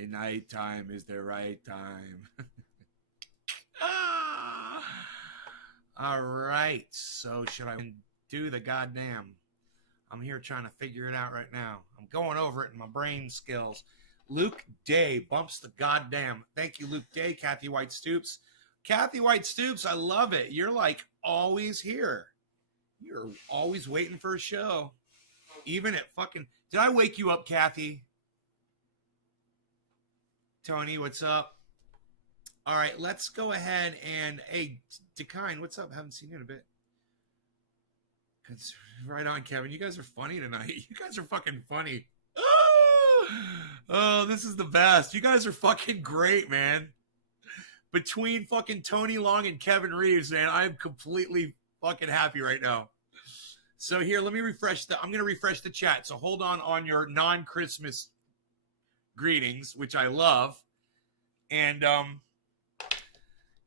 The night time is the right time. Ah! All right. So should I do the goddamn? I'm here trying to figure it out right now. I'm going over it in my brain skills. Luke Day bumps the goddamn. Thank you, Luke Day. Kathy White Stoops. Kathy White Stoops, I love it. You're like always here. You're always waiting for a show. Even at fucking. Did I wake you up, Kathy? Tony, what's up? All right, let's go ahead and. Hey, Dekine, what's up? Haven't seen you in a bit. Right on, Kevin. You guys are funny tonight. You guys are fucking funny. Oh, this is the best. You guys are fucking great, man. Between fucking Tony Long and Kevin Reeves, man, I'm completely fucking happy right now. So here, let me refresh I'm going to refresh the chat. So hold on your non-Christmas greetings, which I love. And,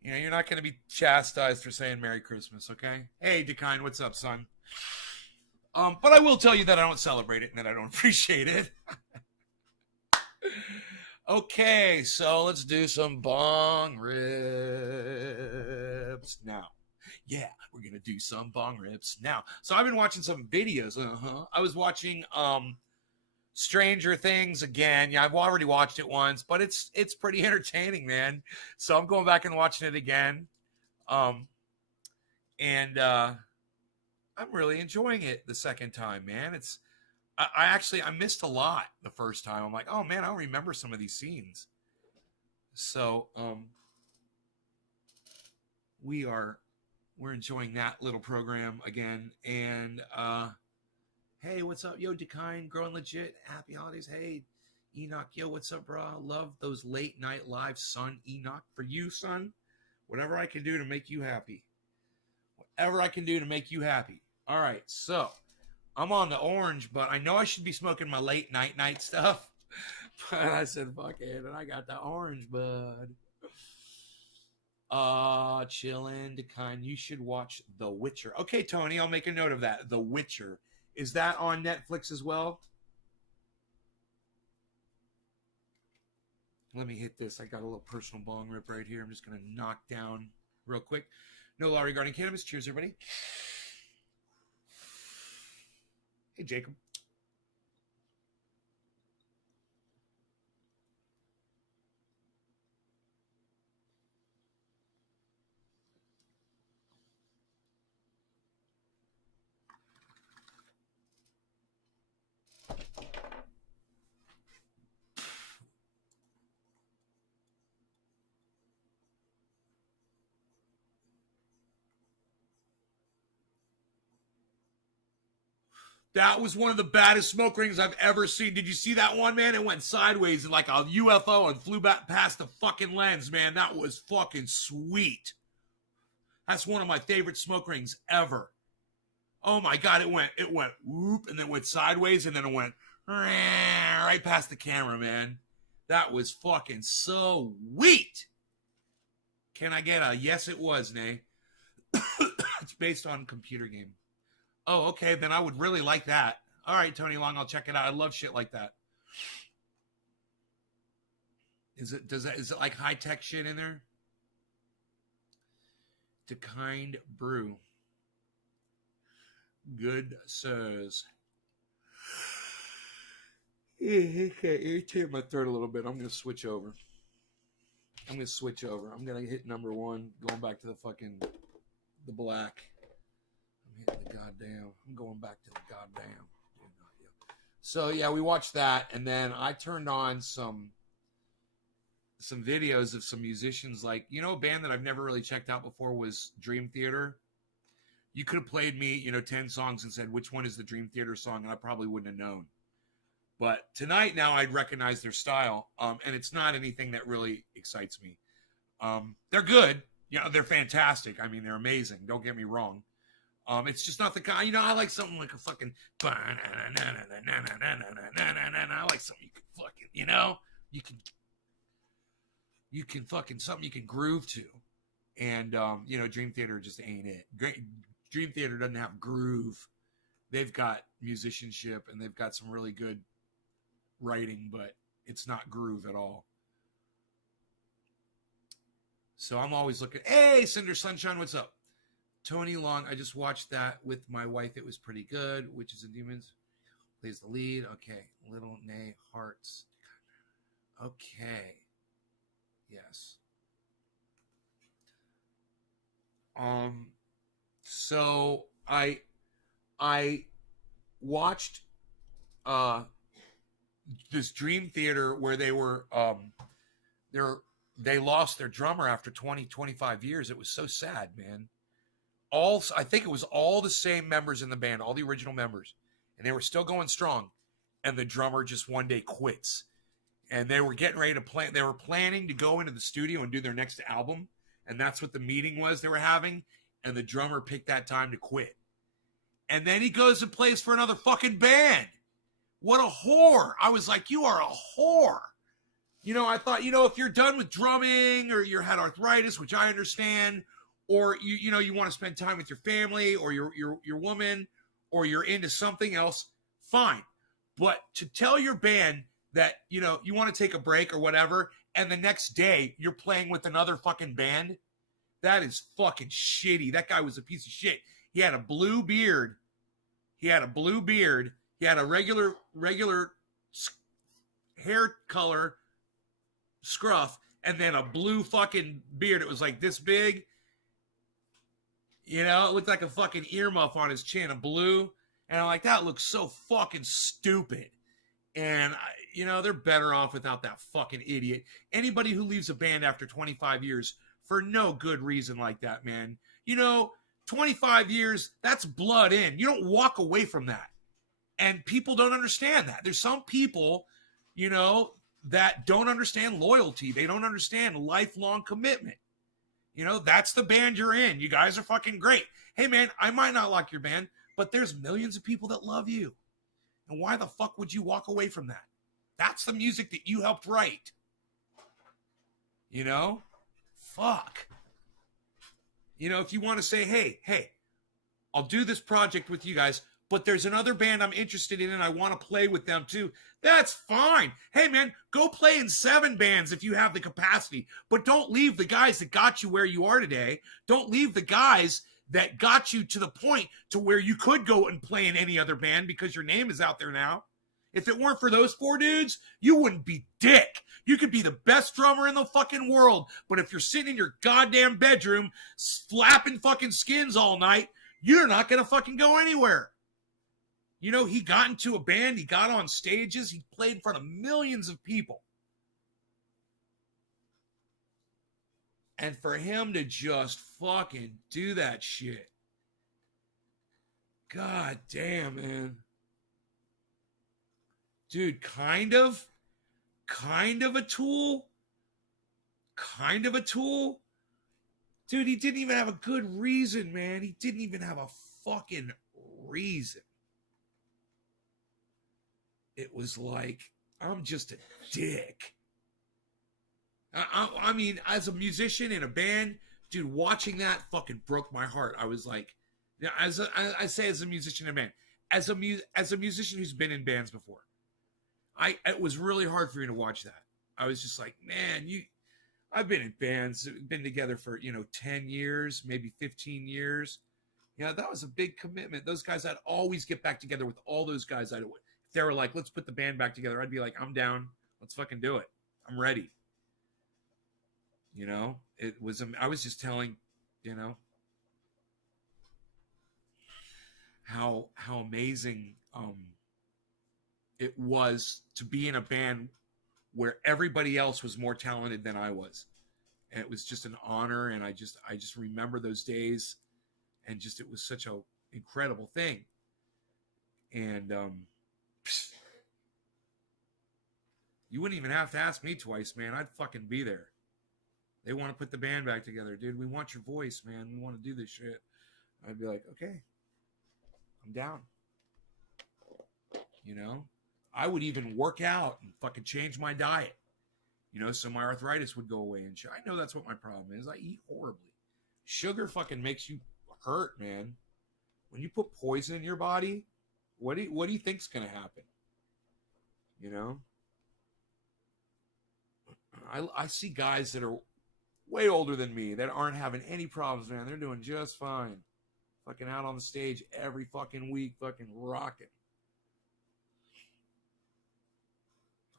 you're not going to be chastised for saying Merry Christmas, okay? Hey, Dekine, what's up, son? But I will tell you that I don't celebrate it and that I don't appreciate it. Okay, so let's do some bong rips now. Yeah, we're gonna do some bong rips now. So I've been watching some videos. I was watching Stranger Things again. Yeah, I've already watched it once, but it's pretty entertaining, man. So I'm going back and watching it again. And I'm really enjoying it the second time, man. I missed a lot the first time. I'm like, oh man, I don't remember some of these scenes. So we're enjoying that little program again. And hey, what's up, yo, Dekine, growing legit, happy holidays. Hey, Enoch, yo, what's up, bro? Love those late night live, son. Enoch, for you, son. Whatever I can do to make you happy. Whatever I can do to make you happy. All right, so I'm on the orange, but I know I should be smoking my late night stuff. But I said, fuck it, and I got the orange, bud. Chillin', Dekine. You should watch The Witcher. Okay, Tony, I'll make a note of that. The Witcher. Is that on Netflix as well? Let me hit this. I got a little personal bong rip right here. I'm just going to knock down real quick. No law regarding cannabis. Cheers, everybody. Hey, Jacob. That was one of the baddest smoke rings I've ever seen. Did you see that one, man? It went sideways like a UFO and flew back past the fucking lens, man. That was fucking sweet. That's one of my favorite smoke rings ever. Oh my God, it went whoop, and then went sideways, and then it went right past the camera, man. That was fucking so sweet. Can I get a yes, it was, Nay? It's based on a computer game. Oh, okay, then I would really like that. All right, Tony Long, I'll check it out. I love shit like that. Is it like high tech shit in there? Dekine brew. Good sirs. Okay, irritate my throat a little bit. I'm gonna switch over. I'm gonna hit number one, going back to the black. I'm hitting the goddamn. I'm going back to the goddamn. So yeah, we watched that, and then I turned on some videos of some musicians. Like, a band that I've never really checked out before was Dream Theater. You could have played me, 10 songs and said which one is the Dream Theater song, and I probably wouldn't have known. But tonight, now I'd recognize their style, and it's not anything that really excites me. They're good, they're fantastic. I mean, they're amazing. Don't get me wrong. It's just not the kind, I like something like a fucking. I like something you can fucking, you can fucking something you can groove to, and Dream Theater just ain't it. Dream Theater doesn't have groove. They've got musicianship and they've got some really good writing, but It's not groove at all. So I'm always looking. Hey, Cinder Sunshine, what's up? Tony Long, I just watched that with my wife. It was pretty good. Witches and Demons plays the lead. Okay. Little Nay Hearts. Okay. Yes. So I watched this Dream Theater where they were they lost their drummer after 25 years. It was so sad, man. I think it was all the same members in the band, all the original members, and they were still going strong. And the drummer just one day quits. And they were getting ready to play. They were planning to go into the studio and do their next album. And that's what the meeting was they were having. And the drummer picked that time to quit. And then he goes and plays for another fucking band. What a whore. I was like, you are a whore. You know, I thought, you know, if you're done with drumming or you had arthritis, which I understand, or you know, you want to spend time with your family or your woman, or you're into something else, fine. But to tell your band that, you know, you want to take a break or whatever, and the next day you're playing with another fucking band, that is fucking shitty. That guy was a piece of shit. He had a blue beard. He had a regular hair color scruff, and then a blue fucking beard. It was like this big. You know, it looked like a fucking earmuff on his chin, a blue. And I'm like, that looks so fucking stupid. And, you know, they're better off without that fucking idiot. Anybody who leaves a band after 25 years for no good reason like that, man. You know, 25 years, that's blood in. You don't walk away from that. And people don't understand that. There's some people, you know, that don't understand loyalty. They don't understand lifelong commitment. You know, that's the band you're in. You guys are fucking great. Hey, man, I might not like your band, but there's millions of people that love you. And why the fuck would you walk away from that? That's the music that you helped write. You know? Fuck. You know, if you want to say, hey, I'll do this project with you guys, but there's another band I'm interested in and I want to play with them too, that's fine. Hey, man, go play in 7 bands if you have the capacity, but don't leave the guys that got you where you are today. Don't leave the guys that got you to the point to where you could go and play in any other band because your name is out there now. If it weren't for those 4 dudes, you wouldn't be dick. You could be the best drummer in the fucking world, but if you're sitting in your goddamn bedroom flapping fucking skins all night, you're not going to fucking go anywhere. You know, he got into a band, he got on stages, he played in front of millions of people. And for him to just fucking do that shit. God damn, man. Dude, kind of a tool. Kind of a tool. Dude, he didn't even have a good reason, man. He didn't even have a fucking reason. It was like, I'm just a dick. I mean, as a musician in a band, dude, watching that fucking broke my heart. I was like, I say as a musician in a band, as a musician who's been in bands before, it was really hard for me to watch that. I was just like, man, I've been in bands, been together for, 10 years, maybe 15 years. That was a big commitment. Those guys, I'd always get back together with all those guys. If they were like, let's put the band back together, I'd be like, I'm down. Let's fucking do it. I'm ready. I was just telling, how amazing it was to be in a band where everybody else was more talented than I was. And it was just an honor. And I just remember those days, and just, it was such an incredible thing. And you wouldn't even have to ask me twice, man. I'd fucking be there. They want to put the band back together. Dude, we want your voice, man. We want to do this shit. I'd be like, okay, I'm down. I would even work out and fucking change my diet, so my arthritis would go away and shit. I know that's what my problem is. I eat horribly. Sugar fucking makes you hurt, man. When you put poison in your body, what do you think's going to happen? I see guys that are way older than me that aren't having any problems, man. They're doing just fine. Fucking out on the stage every fucking week, fucking rocking.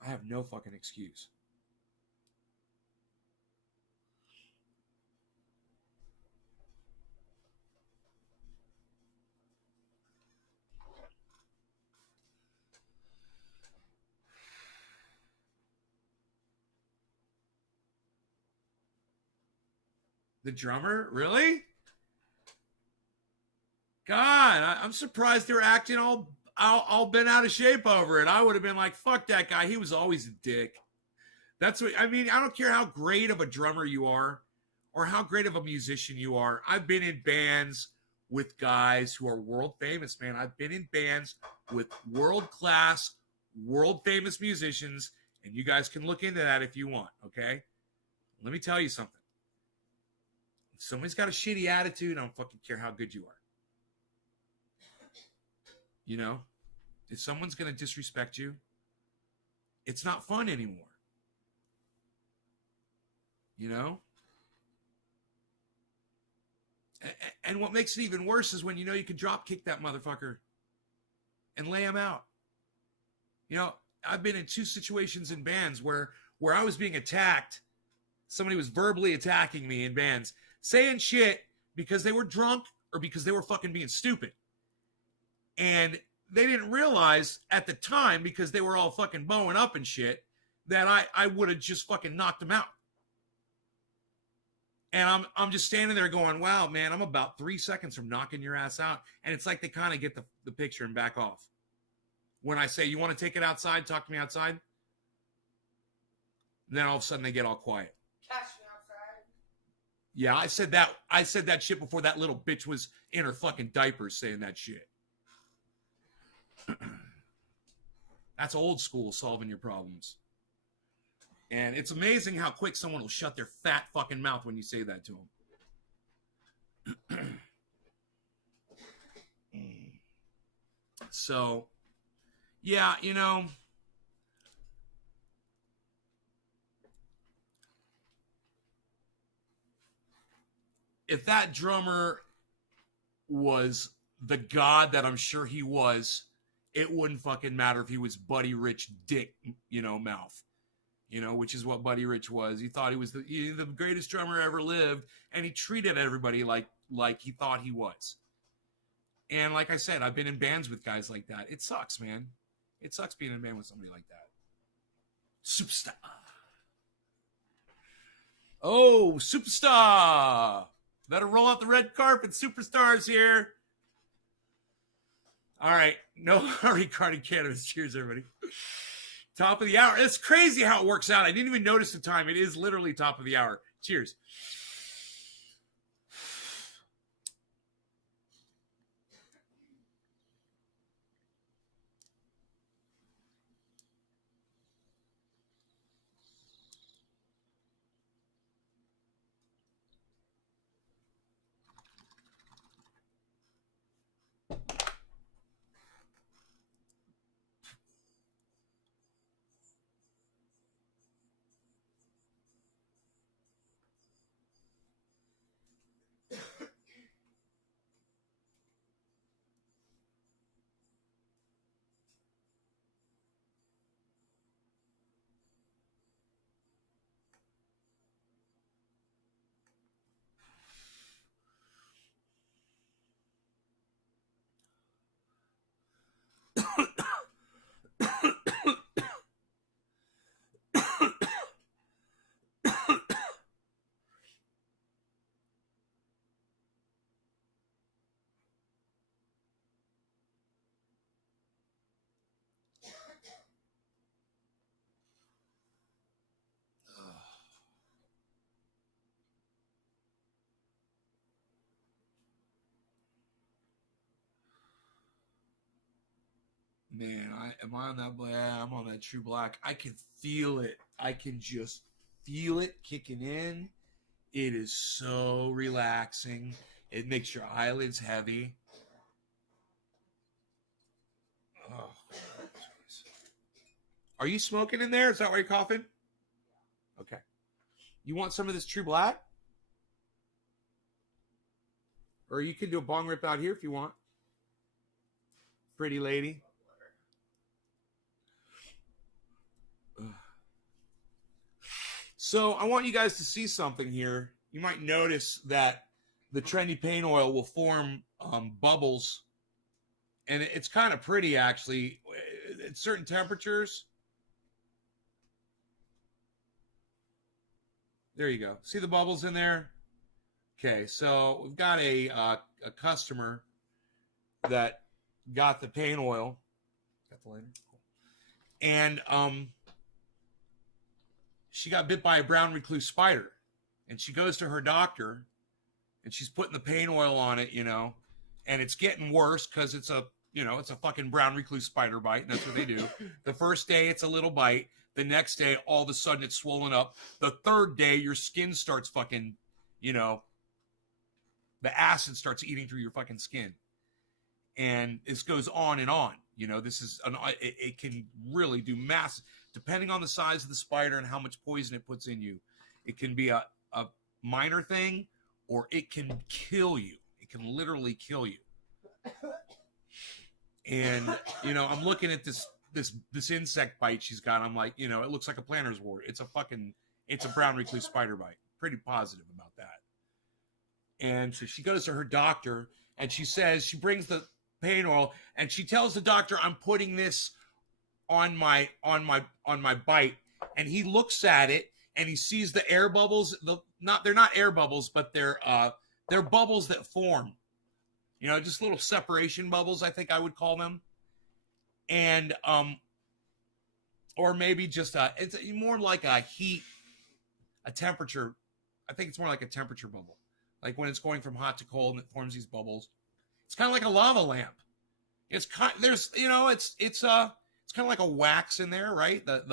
I have no fucking excuse. The drummer? Really? God, I'm surprised they were acting all bent out of shape over it. I would have been like, fuck that guy. He was always a dick. That's what I mean. I don't care how great of a drummer you are or how great of a musician you are. I've been in bands with guys who are world famous, man. I've been in bands with world class, world famous musicians, and you guys can look into that if you want, okay? Let me tell you something. If somebody's got a shitty attitude, I don't fucking care how good you are. You know, if someone's going to disrespect you, it's not fun anymore. You know? And what makes it even worse is when you know you can drop kick that motherfucker and lay him out. You know, I've been in 2 situations in bands where I was being attacked. Somebody was verbally attacking me in bands, saying shit because they were drunk or because they were fucking being stupid. And they didn't realize at the time, because they were all fucking bowing up and shit, that I would have just fucking knocked them out. And I'm just standing there going, wow, man, I'm about 3 seconds from knocking your ass out. And it's like they kind of get the picture and back off. When I say, you want to take it outside, talk to me outside? And then all of a sudden they get all quiet. Catch me outside. Yeah, I said that shit before that little bitch was in her fucking diapers saying that shit. That's old school solving your problems. And it's amazing how quick someone will shut their fat fucking mouth when you say that to them. So, yeah, you know, if that drummer was the god that I'm sure he was, it wouldn't fucking matter if he was Buddy Rich Dick, you know, mouth. You know, which is what Buddy Rich was. He thought he was the greatest drummer ever lived, and he treated everybody like he thought he was. And like I said, I've been in bands with guys like that. It sucks, man. It sucks being in a band with somebody like that. Superstar. Oh, superstar. Better roll out the red carpet. Superstars here. All right. No hurry, Cardi Cannabis. Cheers, everybody. Top of the hour. It's crazy how it works out. I didn't even notice the time. It is literally top of the hour. Cheers. Man, am I on that black? I'm on that true black. I can feel it. I can just feel it kicking in. It is so relaxing. It makes your eyelids heavy. Oh, geez. Are you smoking in there? Is that why you're coughing? Okay. You want some of this True Black? Or you can do a bong rip out here if you want. Pretty lady. So I want you guys to see something here. You might notice that the trendy paint oil will form bubbles, and it's kind of pretty actually at certain temperatures. There you go. See the bubbles in there? Okay, so we've got a customer that got the paint oil. Got the lighter? Cool. And she got bit by a brown recluse spider. And she goes to her doctor, and she's putting the paint oil on it, and it's getting worse because it's a fucking brown recluse spider bite, and that's what they do. The first day, it's a little bite. The next day, all of a sudden, it's swollen up. The third day, your skin starts fucking, the acid starts eating through your fucking skin. And this goes on and on. This is, it can really do massive, depending on the size of the spider and how much poison it puts in you. It can be a minor thing, or it can kill you. It can literally kill you. And, I'm looking at this insect bite she's got. I'm like, it looks like a planter's wart. It's a brown recluse spider bite. Pretty positive about that. And so she goes to her doctor, and she brings the paint oil, and she tells the doctor, I'm putting this on my bite. And he looks at it, and he sees the air bubbles. They're not air bubbles, but they're bubbles that form. Just little separation bubbles, I think I would call them. And or maybe just it's more like a temperature. I think it's more like a temperature bubble. Like when it's going from hot to cold and it forms these bubbles. It's kind of like a lava lamp. It's kind there's it's kind of like a wax in there, right? The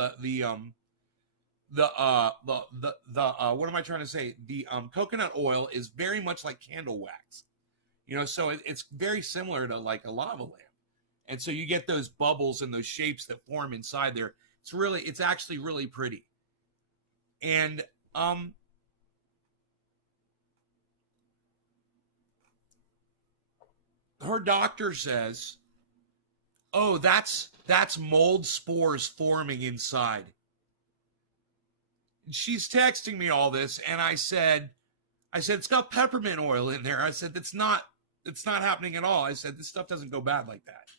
what am I trying to say? The coconut oil is very much like candle wax. So it's very similar to like a lava lamp. And so you get those bubbles and those shapes that form inside there. It's actually really pretty. And her doctor says, "Oh, that's mold spores forming inside." She's texting me all this, and I said it's got peppermint oil in there. I said it's not happening at all. I said this stuff doesn't go bad like that.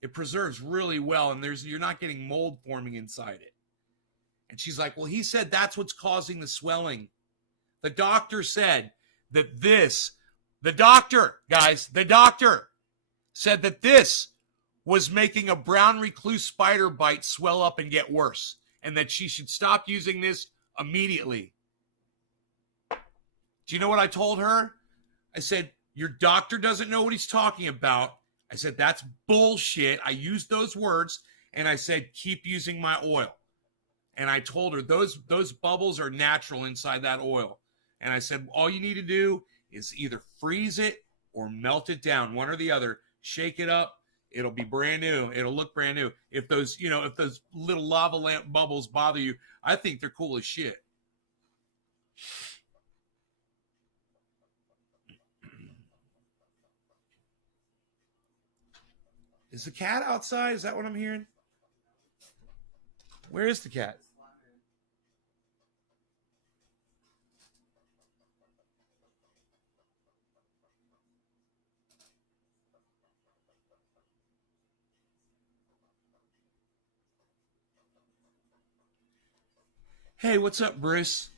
It preserves really well, and you're not getting mold forming inside it. And she's like, "Well, he said that's what's causing the swelling." The doctor said that the doctor said that this was making a brown recluse spider bite swell up and get worse, and that she should stop using this immediately. Do you know what I told her? I said, your doctor doesn't know what he's talking about. I said, that's bullshit. I used those words, and I said, keep using my oil. And I told her those bubbles are natural inside that oil. And I said, all you need to do is either freeze it or melt it down, one or the other. Shake it up. It'll be brand new. It'll look brand new. If those little lava lamp bubbles bother you, I think they're cool as shit. Is the cat outside? Is that what I'm hearing? Where is the cat? Hey, what's up, Bruce?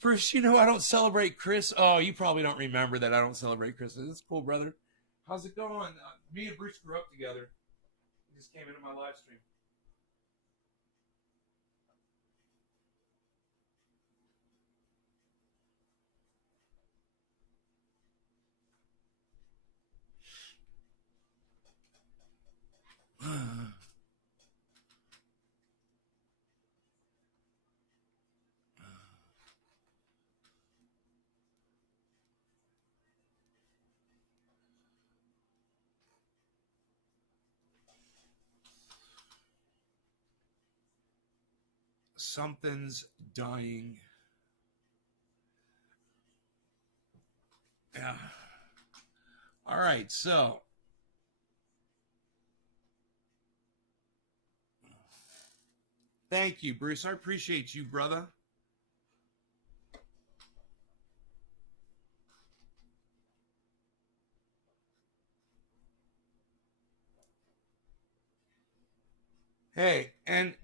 Bruce, I don't celebrate Chris. Oh, you probably don't remember that I don't celebrate Christmas. It's cool, brother. How's it going? Me and Bruce grew up together. He just came into my live stream. Something's dying. Yeah. All right, so thank you, Bruce. I appreciate you, brother. Hey, and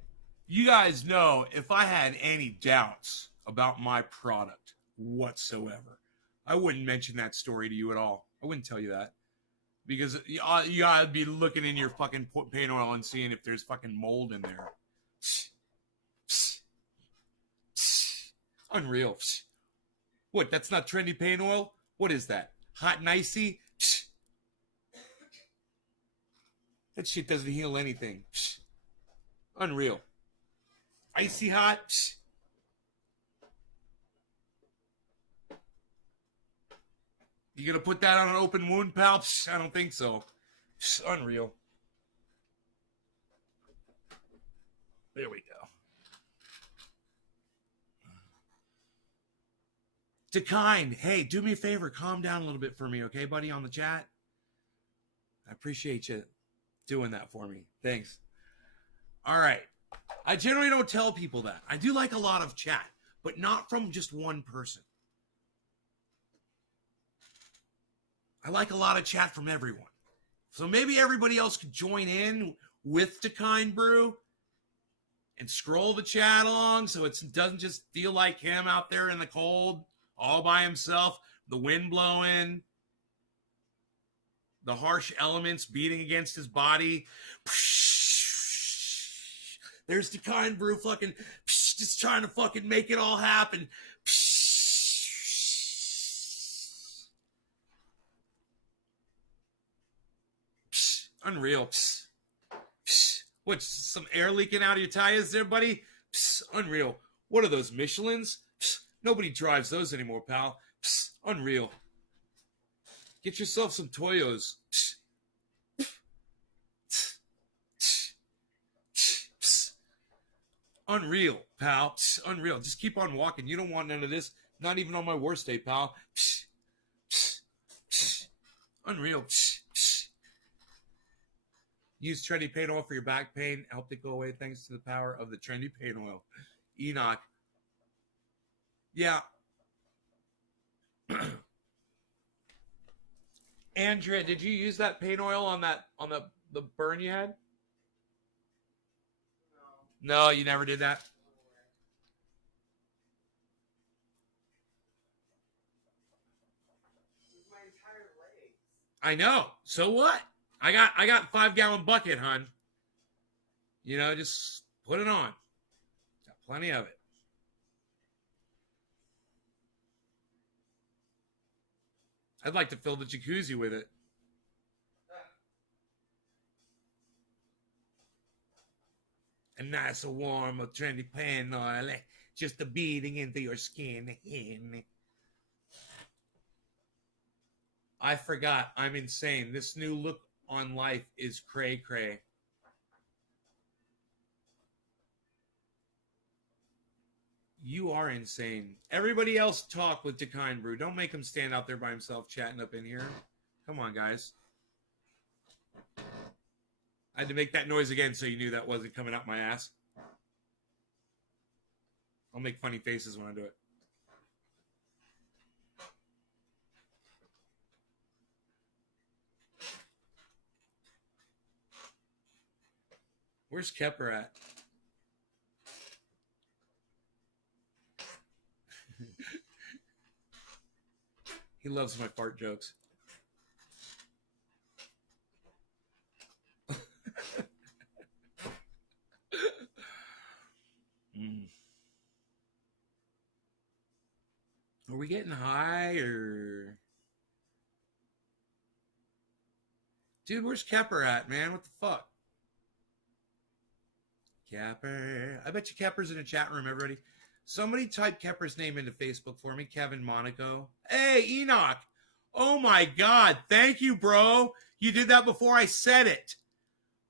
you guys know if I had any doubts about my product whatsoever, I wouldn't mention that story to you at all. I wouldn't tell you that because you gotta be looking in your fucking paint oil and seeing if there's fucking mold in there. Unreal. What? That's not trendy paint oil? What is that? Hot and icy? That shit doesn't heal anything. Unreal. Icy hot? You gonna put that on an open wound, pal? I don't think so. Unreal. There we go. Kind. Hey, do me a favor. Calm down a little bit for me, okay, buddy, on the chat? I appreciate you doing that for me. Thanks. All right. I generally don't tell people that. I do like a lot of chat, but not from just one person. I like a lot of chat from everyone. So maybe everybody else could join in with Kind Brew and scroll the chat along so it doesn't just feel like him out there in the cold all by himself, the wind blowing, the harsh elements beating against his body. There's Kind Brew fucking just trying to fucking make it all happen. Unreal. What's some air leaking out of your tires there, buddy? Unreal. What are those, Michelins? Nobody drives those anymore, pal. Unreal. Get yourself some Toyos. Unreal, pal. Unreal. Just keep on walking. You don't want none of this. Not even on my worst day, pal. Unreal. Use trendy paint oil for your back pain. Helped it go away thanks to the power of the trendy paint oil. Enoch. Yeah. Andrea, did you use that paint oil on the burn you had? No, you never did that. My entire legs. I know. So what? I got 5-gallon bucket, hun. You know, just put it on. Got plenty of it. I'd like to fill the jacuzzi with it. A nice warm, trendy paint oil, just beating into your skin. I forgot. I'm insane. This new look on life is cray cray. You are insane. Everybody else talk with Kind Brew. Don't make him stand out there by himself chatting up in here. Come on, guys. I had to make that noise again so you knew that wasn't coming out my ass. I'll make funny faces when I do it. Where's Kepper at? He loves my fart jokes. Are we getting high or... Dude, where's Kepper at, man? What the fuck? Kepper. I bet you Kepper's in the chat room, everybody. Somebody type Kepper's name into Facebook for me. Kevin Monaco. Hey, Enoch. Oh, my God. Thank you, bro. You did that before I said it.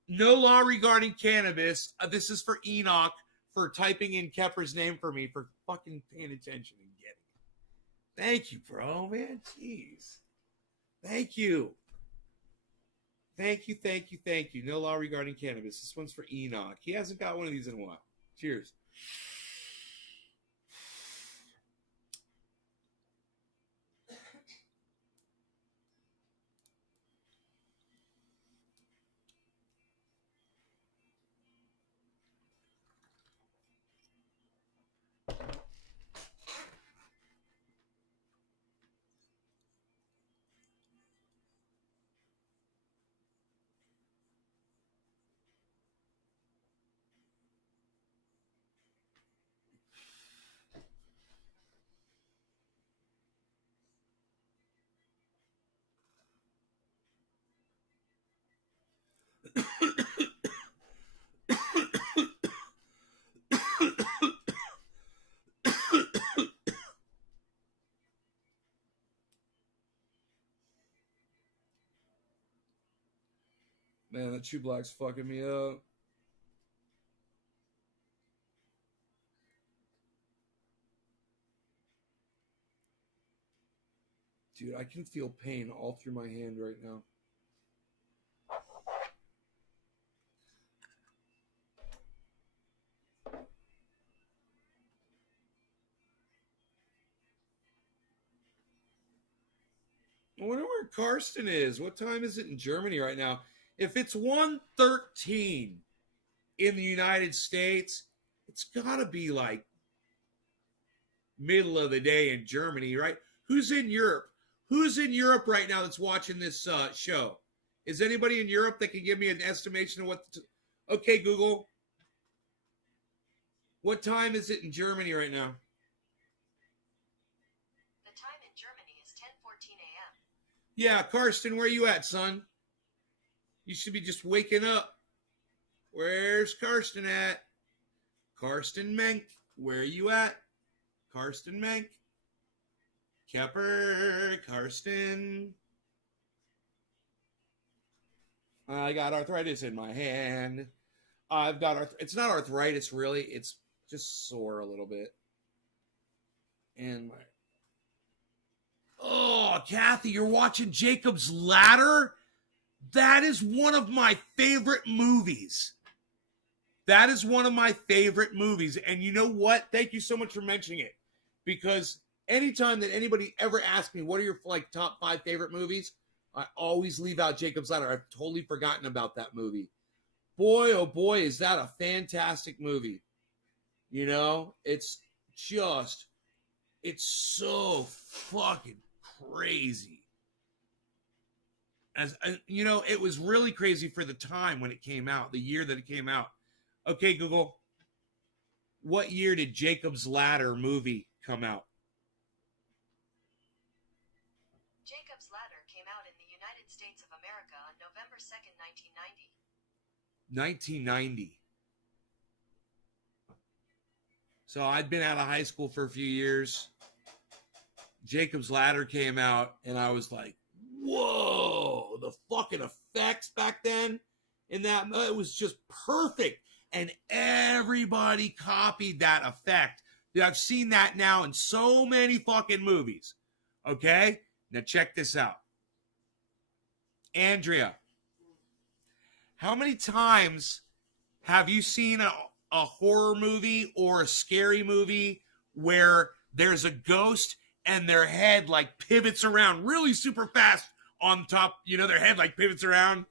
No law regarding cannabis. This is for Enoch for typing in Kepper's name for me, for fucking paying attention and getting it. Thank you, bro, man. Jeez. Thank you. Thank you, thank you, thank you. No law regarding cannabis. This one's for Enoch. He hasn't got one of these in a while. Cheers. Man, that Chew Black's fucking me up. Dude, I can feel pain all through my hand right now. I wonder where Karsten is. What time is it in Germany right now? If it's 1:13 in the United States, it's got to be like middle of the day in Germany, right? Who's in Europe? Who's in Europe right now that's watching this show? Is anybody in Europe that can give me an estimation of what? Okay, Google. What time is it in Germany right now? The time in Germany is 10:14 a.m. Yeah, Karsten, where you at, son? You should be just waking up. Where's Karsten at? Karsten Menk, where you at? Karsten Menk. Kepper, Karsten. I got arthritis in my hand. I've got it's not arthritis really. It's just sore a little bit. And my oh, Kathy, you're watching Jacob's Ladder? That is one of my favorite movies. That is one of my favorite movies. And you know what? Thank you so much for mentioning it. Because anytime that anybody ever asks me, what are your like top 5 favorite movies? I always leave out Jacob's Ladder. I've totally forgotten about that movie. Boy, oh boy, is that a fantastic movie. You know, it's so fucking crazy. As you know, it was really crazy for the time when it came out, the year that it came out. Okay, Google, what year did Jacob's Ladder movie come out? Jacob's Ladder came out in the United States of America on November 2nd, 1990. 1990. So I'd been out of high school for a few years. Jacob's Ladder came out, and I was like, whoa, the fucking effects back then in that, it was just perfect. And everybody copied that effect. I've seen that now in so many fucking movies. Okay? Now check this out. Andrea, how many times have you seen a horror movie or a scary movie where there's a ghost and their head like pivots around really super fast on top? You know, their head like pivots around.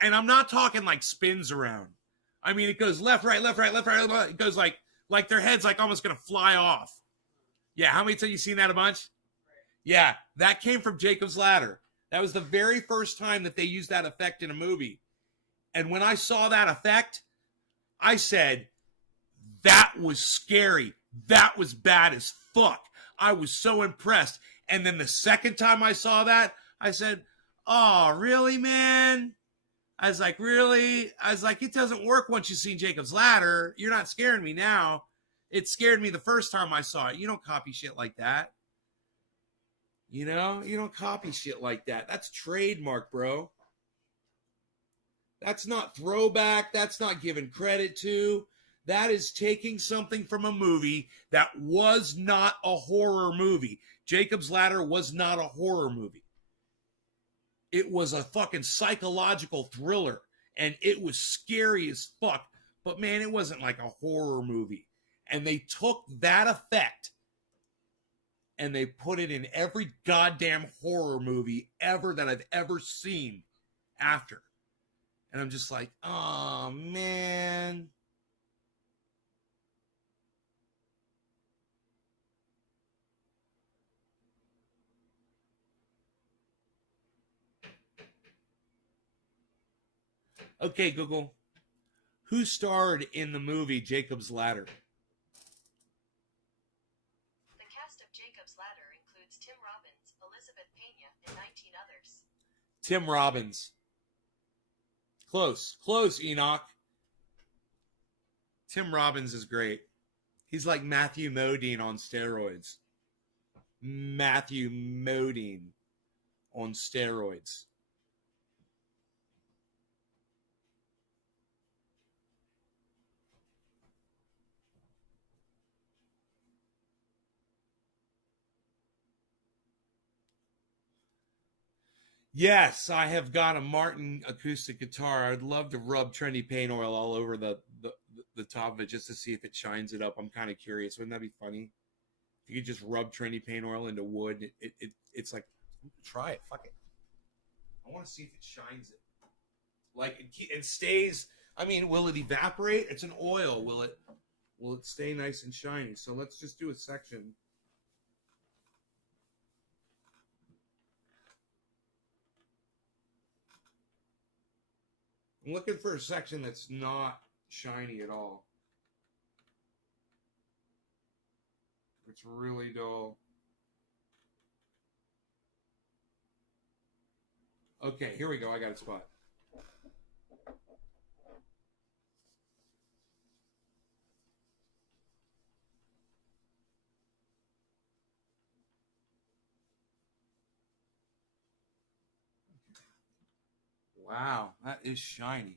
And I'm not talking like spins around. I mean, it goes left, right, left, right, left, right, left. It goes like their head's like almost going to fly off. Yeah, how many times have you seen that a bunch? Yeah, that came from Jacob's Ladder. That was the very first time that they used that effect in a movie. And when I saw that effect, I said, that was scary. That was bad as fuck. I was so impressed. And then the second time I saw that, I said, oh, really, man? I was like, really? I was like, it doesn't work once you've seen Jacob's Ladder. You're not scaring me now. It scared me the first time I saw it. You don't copy shit like that. You know? You don't copy shit like that. That's trademark, bro. That's not throwback. That's not given credit to. That is taking something from a movie that was not a horror movie. Jacob's Ladder was not a horror movie. It was a fucking psychological thriller, and it was scary as fuck. But man, it wasn't like a horror movie. And they took that effect and they put it in every goddamn horror movie ever that I've ever seen after. And I'm just like, oh man. Okay, Google. Who starred in the movie Jacob's Ladder? The cast of Jacob's Ladder includes Tim Robbins, Elizabeth Pena, and 19 others. Tim Robbins. Close, Enoch. Tim Robbins is great. He's like Matthew Modine on steroids. Matthew Modine on steroids. Yes, I have got a Martin acoustic guitar. I'd love to rub trendy paint oil all over the top of it just to see if it shines it up. I'm kind of curious. Wouldn't that be funny? If you could just rub trendy paint oil into wood, it's like, try it. Fuck it. I want to see if it shines it. Like it stays. I mean, will it evaporate? It's an oil. Will it stay nice and shiny? So let's just do a section. I'm looking for a section that's not shiny at all. It's really dull. Okay, here we go. I got a spot. Wow, that is shiny.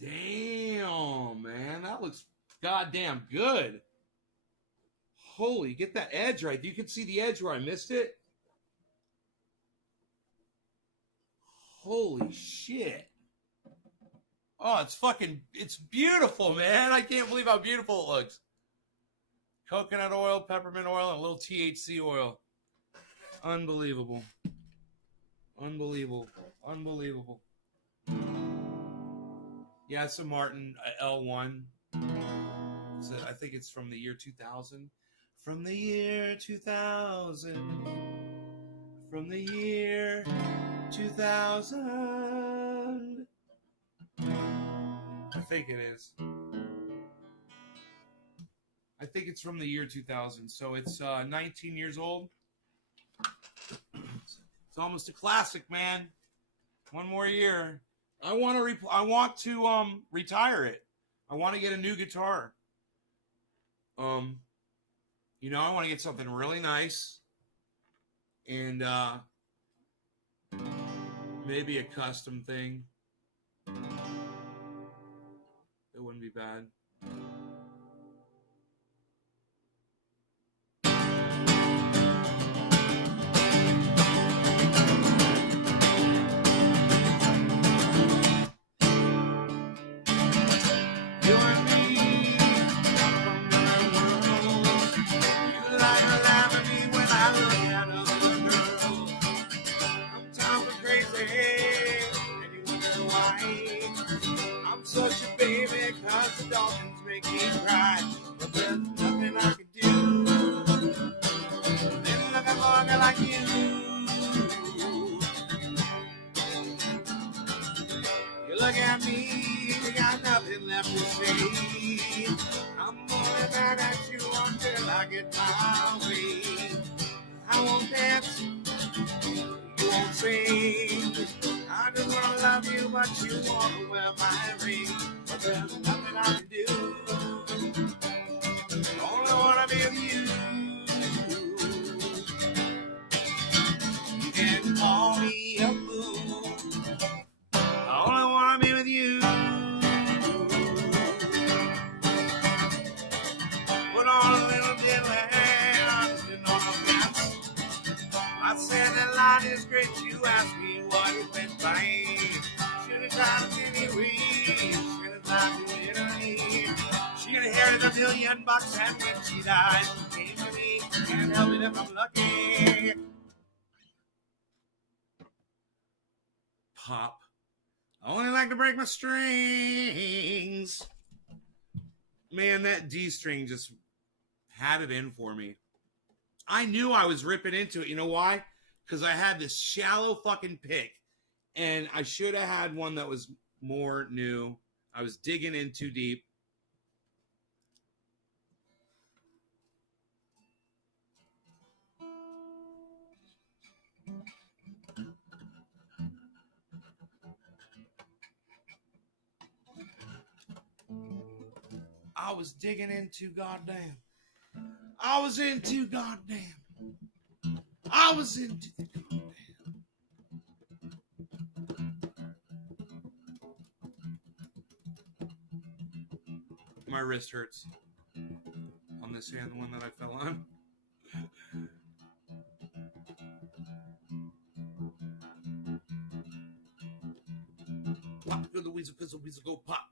Damn, man, that looks goddamn good. Holy, get that edge right. You can see the edge where I missed it. Holy shit. Oh, it's beautiful, man. I can't believe how beautiful it looks. Coconut oil, peppermint oil, and a little THC oil. Unbelievable. Unbelievable. Unbelievable. Yeah, it's a Martin L1. I think it's from the year 2000. From the year 2000. From the year 2000. I think it is. I think it's from the year 2000. So it's 19 years old. It's almost a classic, man. One more year. I want to retire it. I want to get a new guitar. I want to get something really nice. And maybe a custom thing. It wouldn't be bad. Such a baby, cause the dolphins make me cry. But there's nothing I can do. Then look at a girl like you. You look at me, you got nothing left to say. I'm only mad at you until I get my way. I won't dance, you won't sing. I just wanna love you, but you wanna wear my ring. But there's nothing I can do. Only wanna be with you. call me a fool. I only wanna be with you. Put on a little jet lag, you know the fence. I said that line is great. You asked me what it meant by it. Should have tried it anyway. Should have tried to Italy. She inherited $1 million, and when she died, she came to me and help me if I'm lucky. Pop. I only like to break my strings. Man, that D string just had it in for me. I knew I was ripping into it. You know why? Because I had this shallow fucking pick, and I should have had one that was more new. I was digging in too deep. I was digging into goddamn. I was into goddamn. I was into the goddamn. My wrist hurts on this hand, the one that I fell on. Pop, feel the weasel, fizzle, weasel, go pop.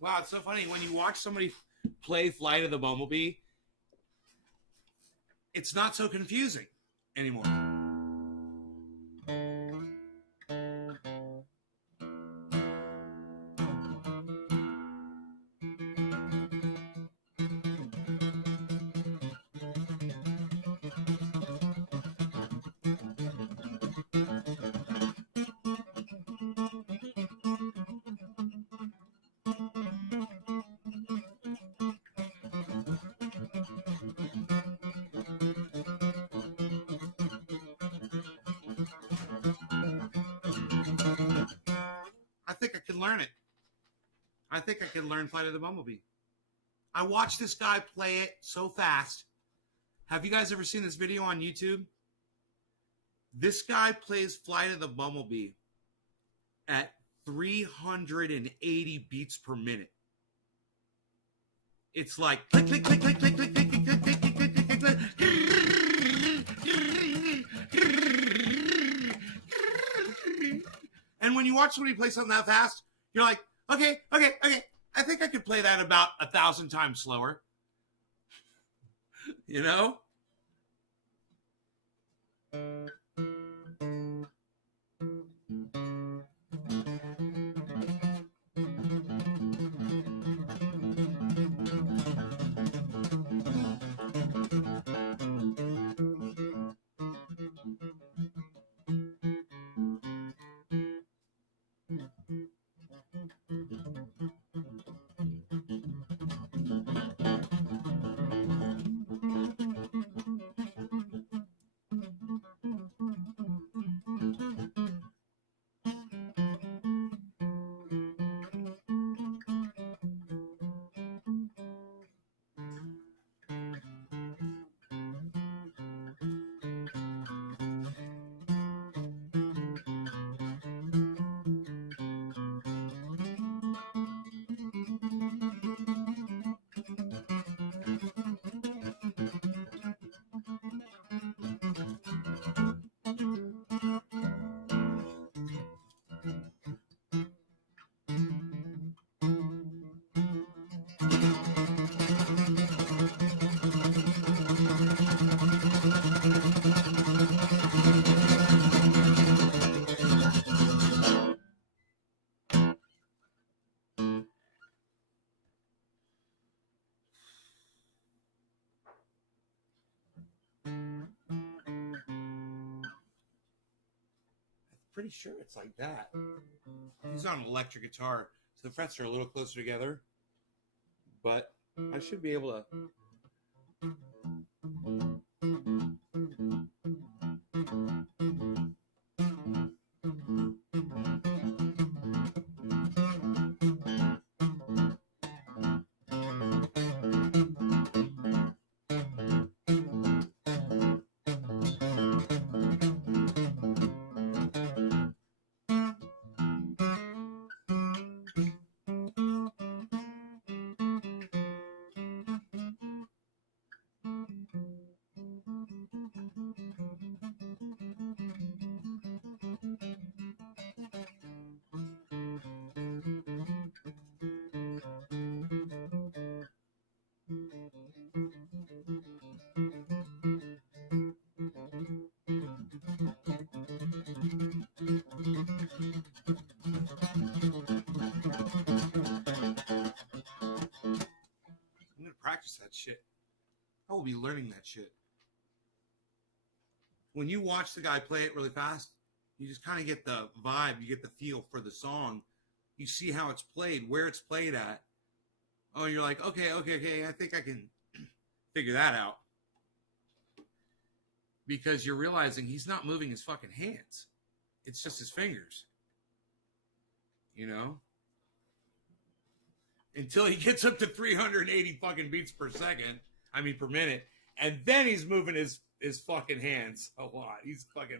Wow, it's so funny when you watch somebody play Flight of the Bumblebee. It's not so confusing anymore. I think I could learn it. I think I could learn Flight of the Bumblebee. I watched this guy play it so fast. Have you guys ever seen this video on YouTube? This guy plays Flight of the Bumblebee at 380 beats per minute. It's like click, click, click, click, click, click, click, click, click, click, click, click, click, click. And when you watch somebody play something that fast, you're like, okay. I think I could play that about 1,000 times slower. You know? Pretty sure it's like that. He's on an electric guitar, so the frets are a little closer together. But I should be able to. I'm gonna practice that shit. I will be learning that shit. When you watch the guy play it really fast, you just kind of get the vibe, you get the feel for the song. You see how it's played, where it's played at. Oh, you're like, okay, I think I can figure that out. Because you're realizing he's not moving his fucking hands. It's just his fingers. You know? Until he gets up to 380 fucking beats per second. I mean, per minute. And then he's moving his fucking hands a lot. He's fucking.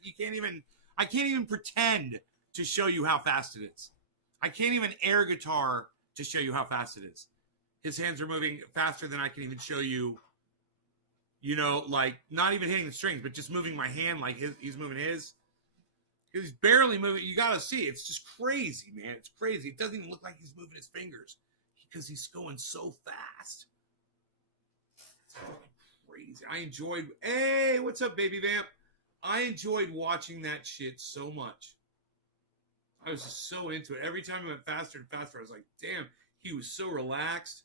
You can't even. I can't even pretend to show you how fast it is. I can't even air guitar to show you how fast it is. His hands are moving faster than I can even show you. You know, like not even hitting the strings, but just moving my hand like he's moving his. He's barely moving. You got to see. It's just crazy, man. It's crazy. It doesn't even look like he's moving his fingers because he's going so fast. It's fucking crazy. I enjoyed. Hey, what's up, Baby Vamp? I enjoyed watching that shit so much. I was just so into it. Every time it went faster and faster, I was like, damn, he was so relaxed.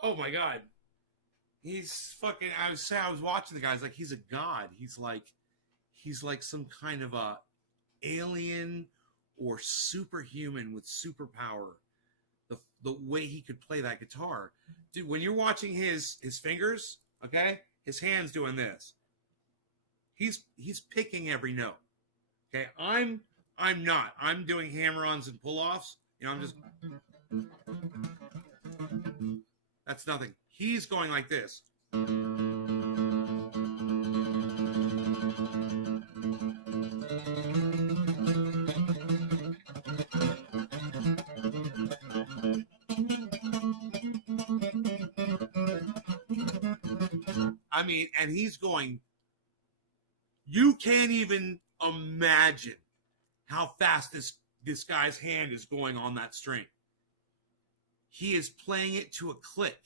Oh my god. He's fucking I was watching the guys like he's a god. He's like some kind of a alien or superhuman with superpower. The way he could play that guitar. Dude, when you're watching his fingers, okay? His hands doing this. He's picking every note. Okay? I'm not. I'm doing hammer-ons and pull-offs. You know, I'm just that's nothing. He's going like this. I mean, and he's going, you can't even imagine how fast this guy's hand is going on that string. He is playing it to a click.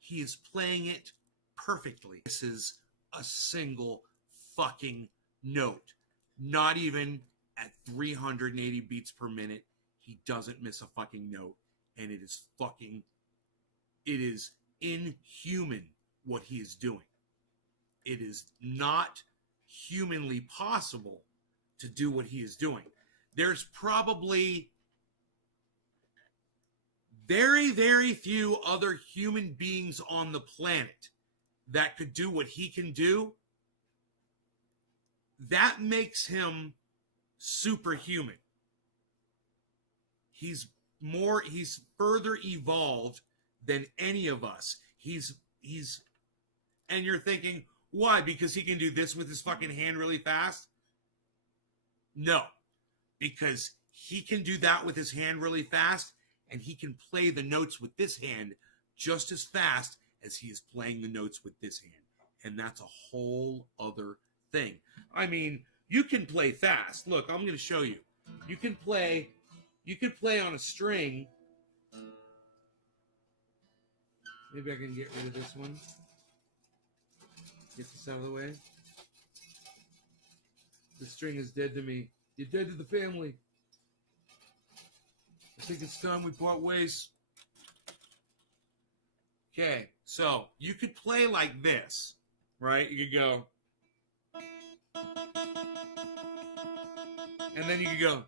He is playing it perfectly. This is a single fucking note. Not even at 380 beats per minute. He doesn't miss a fucking note. And it is inhuman what he is doing. It is not humanly possible to do what he is doing. There's probably very, very few other human beings on the planet that could do what he can do. That makes him superhuman. He's further evolved than any of us. And you're thinking, why? Because he can do this with his fucking hand really fast? No, because he can do that with his hand really fast, and he can play the notes with this hand just as fast as he is playing the notes with this hand. And that's a whole other thing. I mean, you can play fast. Look, I'm going to show you. You can play on a string. Maybe I can get rid of this one. Get this out of the way. The string is dead to me. You're dead to the family. I think it's time we part ways. Okay, so you could play like this, right? You could go. And then you could go.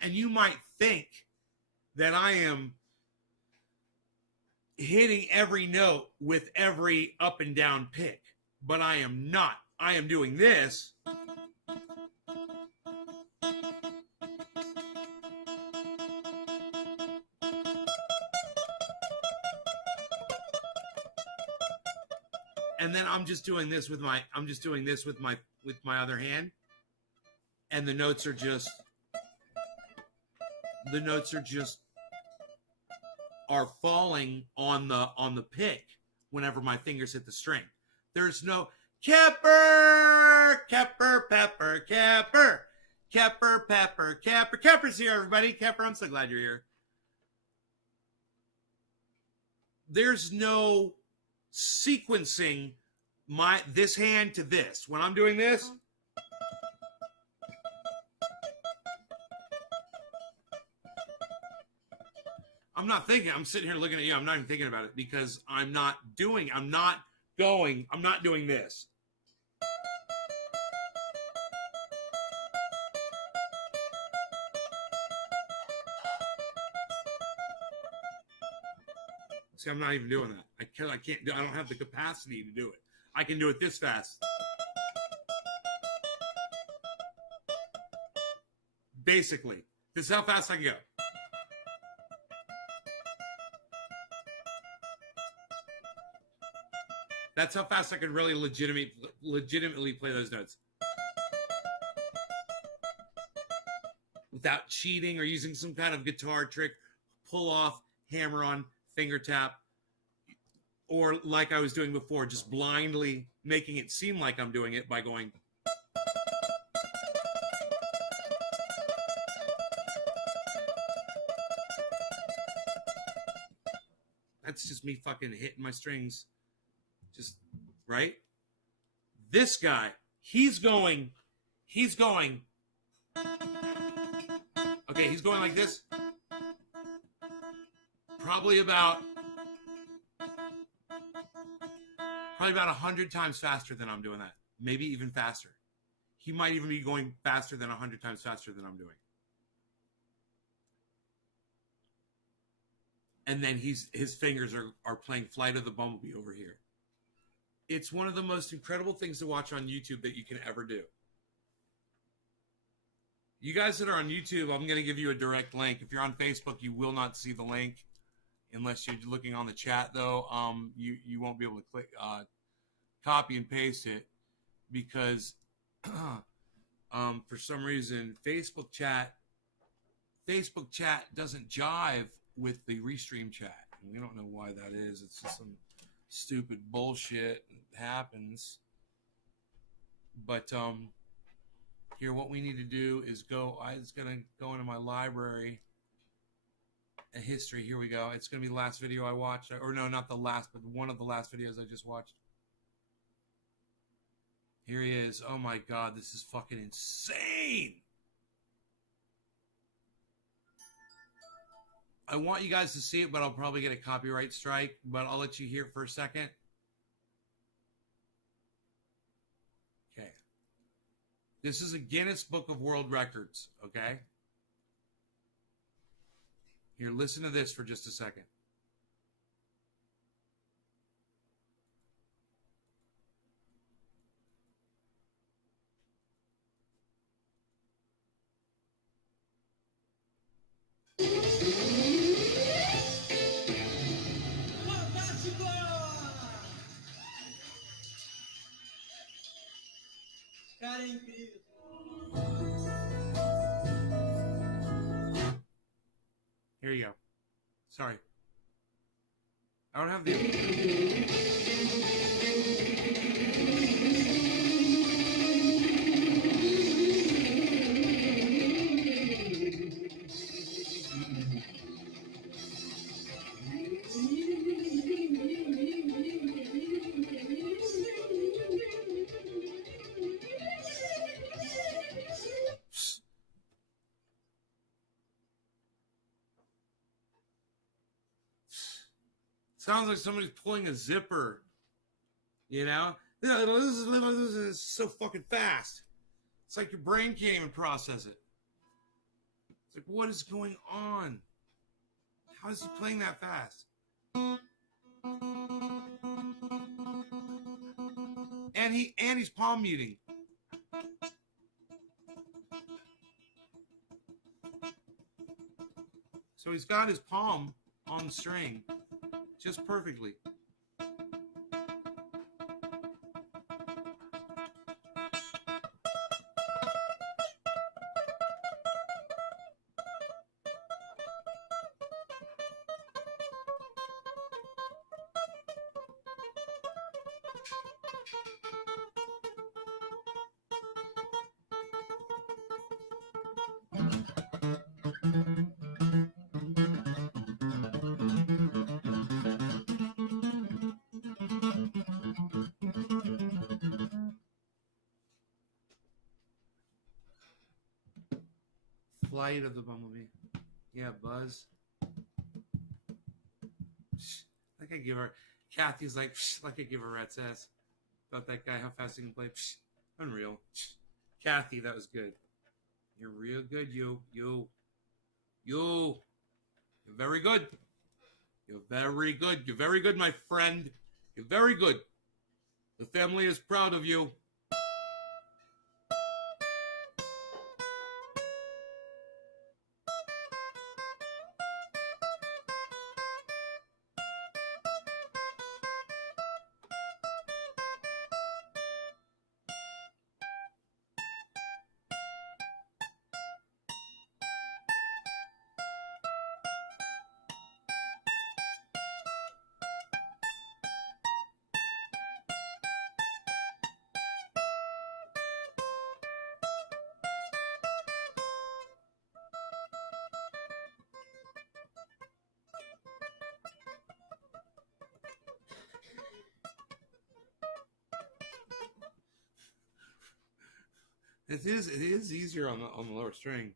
And you might think that I am hitting every note with every up and down pick, but I am not. I am doing this. And then I'm just doing this with my other hand. And the notes are just falling on the pick whenever my fingers hit the string. There's no Kepper, Kepper, Pepper, Kepper, Kepper, Pepper, Kepper. Kepper's here, everybody. Kepper, I'm so glad you're here. There's no sequencing this hand to this. When I'm doing this, I'm not thinking. I'm sitting here looking at you. I'm not even thinking about it because I'm not doing this. See, I'm not even doing that. I don't have the capacity to do it. I can do it this fast. Basically, this is how fast I can go. That's how fast I can really legitimately play those notes. Without cheating or using some kind of guitar trick, pull off, hammer on, finger tap, or like I was doing before, just blindly making it seem like I'm doing it by going. That's just me fucking hitting my strings. Just, right? This guy, he's going. Okay, he's going like this. Probably about 100 times faster than I'm doing that. Maybe even faster. He might even be going faster than 100 times faster than I'm doing. And then his fingers are playing Flight of the Bumblebee over here. It's one of the most incredible things to watch on YouTube that you can ever do. You guys that are on YouTube, I'm going to give you a direct link. If you're on Facebook, you will not see the link unless you're looking on the chat, though. You won't be able to click copy and paste it because for some reason Facebook chat doesn't jive with the Restream chat. And we don't know why that is. It's just some stupid bullshit that happens. But here, what we need to do is go. It's gonna go into my library. A history. Here we go. It's gonna be the last video I watched, or no, not the last, but one of the last videos I just watched. Here he is. Oh my God, this is fucking insane. I want you guys to see it, but I'll probably get a copyright strike. But I'll let you hear it for a second. Okay. This is a Guinness Book of World Records, okay? Here, listen to this for just a second. Cara, é incrível. Here you go. Sorry. I don't have the... Sounds like somebody's pulling a zipper. You know? This is so fucking fast. It's like your brain can't even process it. It's like, what is going on? How is he playing that fast? And he's palm muting. So he's got his palm on the string just perfectly. Flight of the Bumblebee. Yeah, Buzz. Like I give her... Kathy's like I give her rat's ass. About that guy, how fast he can play. Unreal. Kathy, that was good. You're real good, you. You're very good. You're very good. You're very good, my friend. You're very good. The family is proud of you. It is easier on the lower string.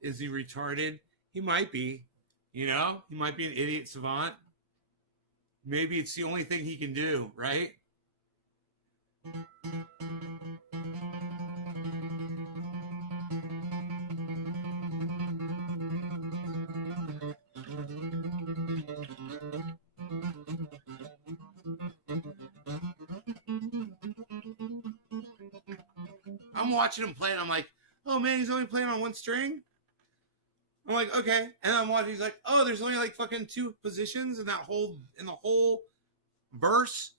Is he retarded? He might be. You know? He might be an idiot savant. Maybe it's the only thing he can do, right? I'm watching him play and I'm like, oh man, he's only playing on one string? I'm like, okay. And I'm watching, he's like, oh, there's only like fucking 2 positions in the whole verse.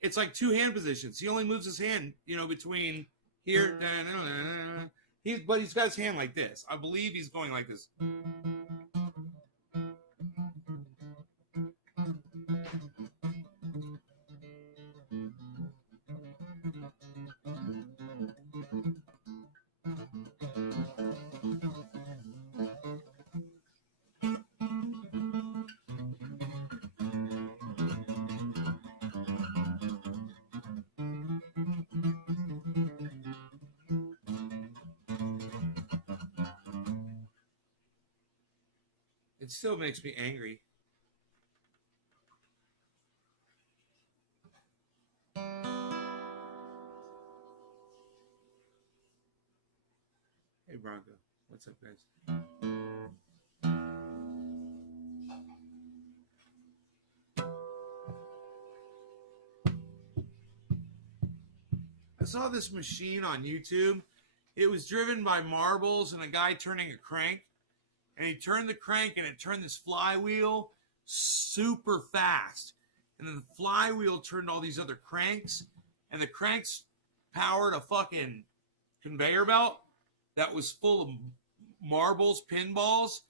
It's like 2 hand positions. He only moves his hand, you know, between here. But he's got his hand like this. I believe he's going like this. It still makes me angry. Hey, Bronco. What's up, guys? I saw this machine on YouTube. It was driven by marbles and a guy turning a crank. And he turned the crank and it turned this flywheel super fast. And then the flywheel turned all these other cranks. And the cranks powered a fucking conveyor belt that was full of marbles, pinballs.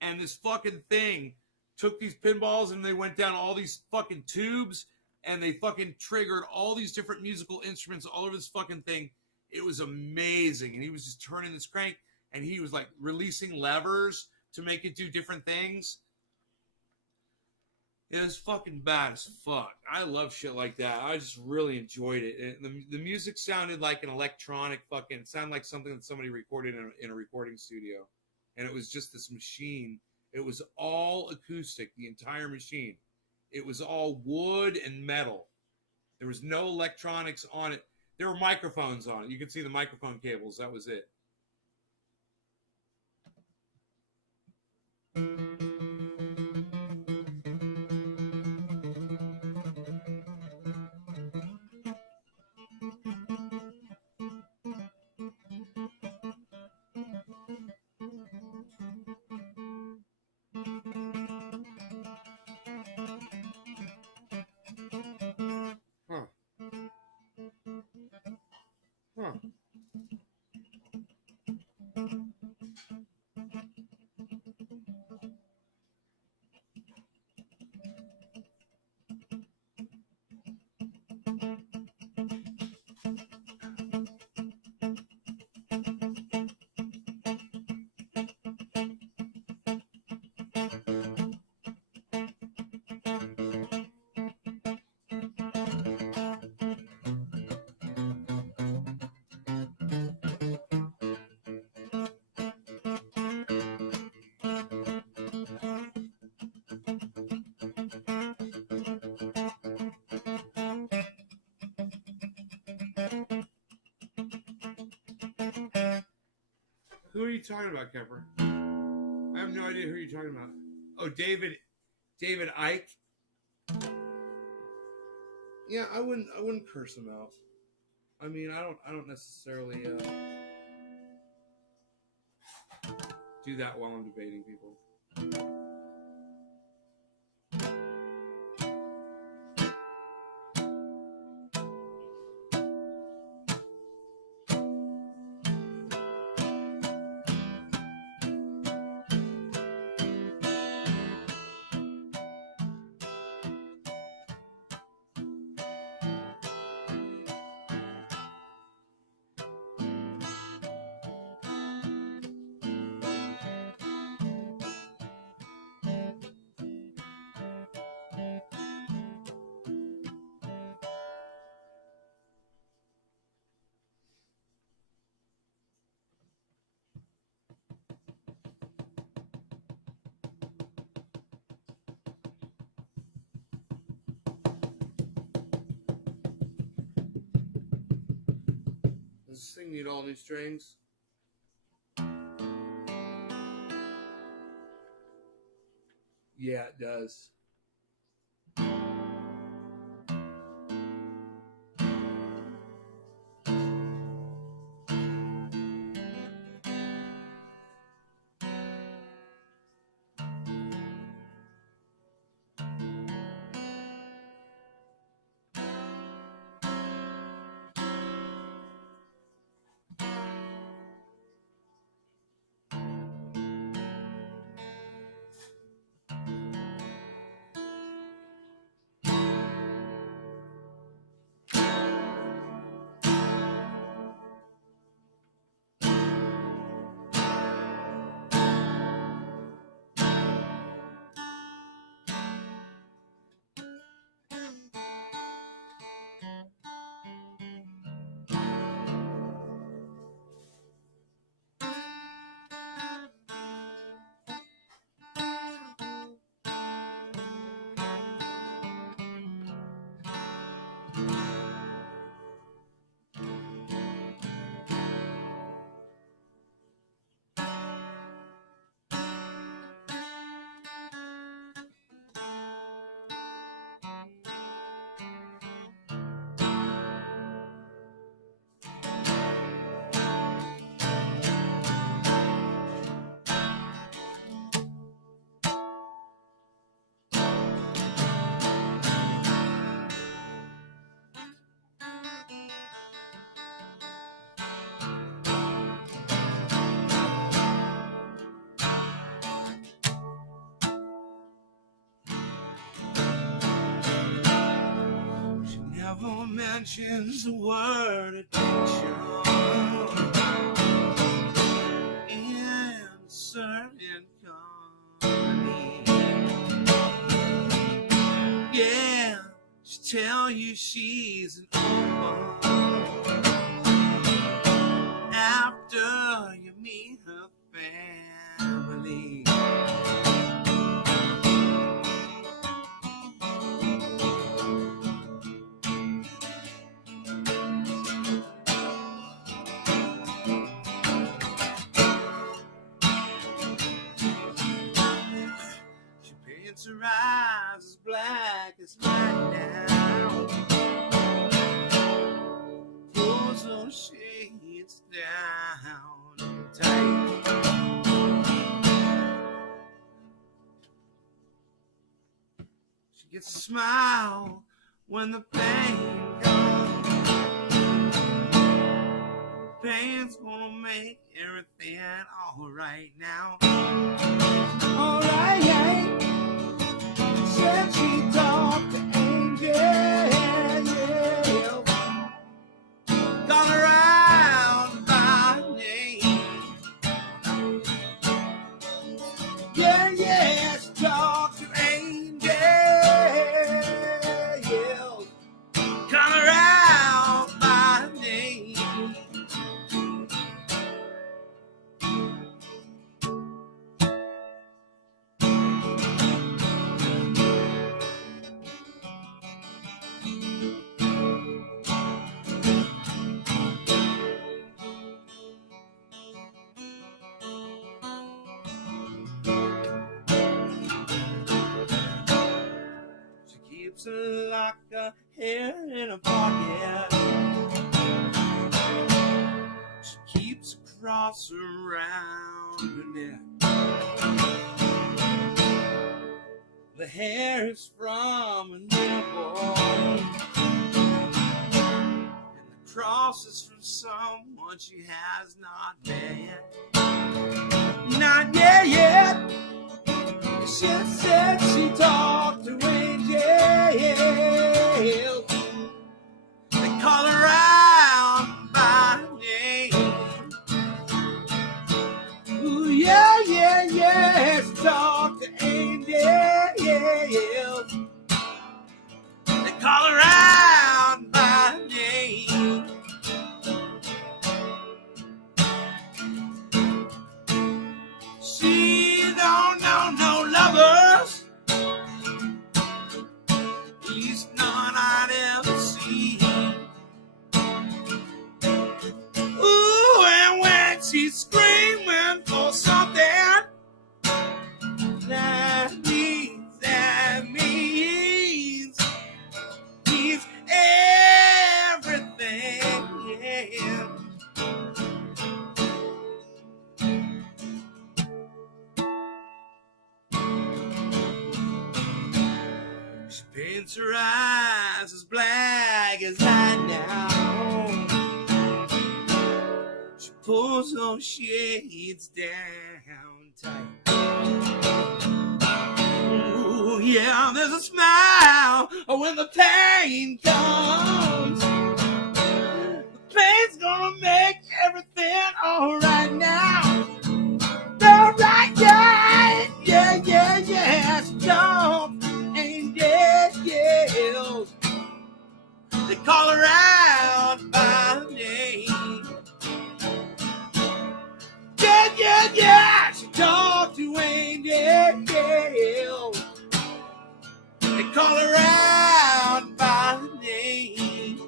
And this fucking thing took these pinballs and they went down all these fucking tubes. And they fucking triggered all these different musical instruments all over this fucking thing. It was amazing. And he was just turning this crank and he was like releasing levers to make it do different things. It was fucking bad as fuck. I love shit like that. I just really enjoyed it. The music sounded like an electronic fucking, sounded like something that somebody recorded in a recording studio. And it was just this machine. It was all acoustic, the entire machine. It was all wood and metal. There was no electronics on it. There were microphones on it. You could see the microphone cables. That was it. Huh. Huh. Who are you talking about, Kemper? I have no idea who you're talking about. Oh, David Icke. Yeah, I wouldn't curse him out. I mean, I don't necessarily do that while I'm debating people. Does this thing need all new strings? Yeah, it does. never mentions the word addiction in certain company. Yeah, she tell you she's an orphan after you meet her family. She paints her eyes as black as night now, pulls those shades down tight. She gets a smile when the pain comes. Pain's gonna make everything alright now. Alright, said she talked to Angel, got around by name. Yeah, she talked to Angel, got around by name. Keeps a lock of hair in her pocket. She keeps a cross around her neck. The hair is from a newborn, and the cross is from someone she has not met. Not yet. She said she talked to Angel. They call her out by name. Ooh, yeah. She talked to Angel. They call her out by name. She don't know no lovers, at least none I'd ever seen. Ooh, and when she's screaming for something, that means he's everything. She paints her eyes as black as night now. She pulls those shades down tight. Ooh, yeah, there's a smile when the pain comes. The pain's gonna make everything alright now. Alright, yeah. Stop. Angels, they call her out by name. Yeah, she talked to Angel. They call her out by name.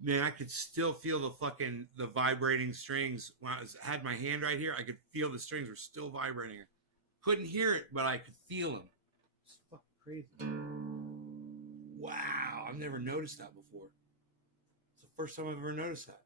Man, I could still feel the vibrating strings when had my hand right here. I could feel the strings were still vibrating. Couldn't hear it, but I could feel them. It's fucking crazy. Wow, I've never noticed that before. It's the first time I've ever noticed that.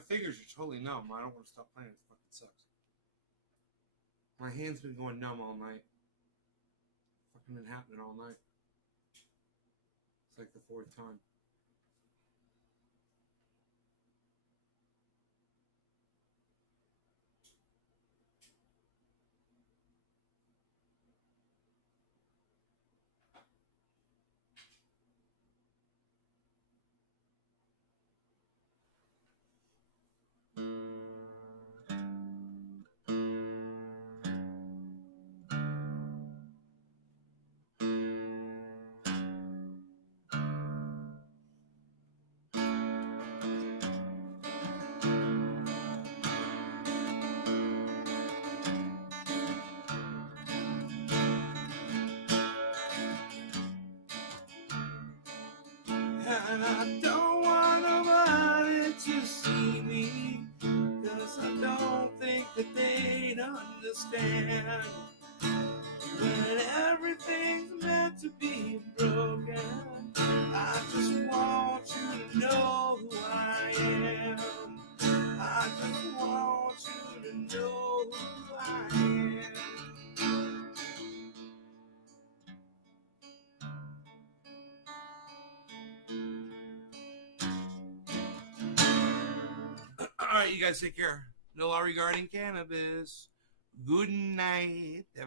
fingers are totally numb. I don't want to stop playing. It fucking sucks. My hand's been going numb all night. Fucking been happening all night. It's like the fourth time. And I don't want nobody to see me, 'cause I don't think that they'd understand. When everything's meant to be broken, I just want you to know who I am. I just want you to know who I am. All right, you guys take care. No law regarding cannabis. Good night.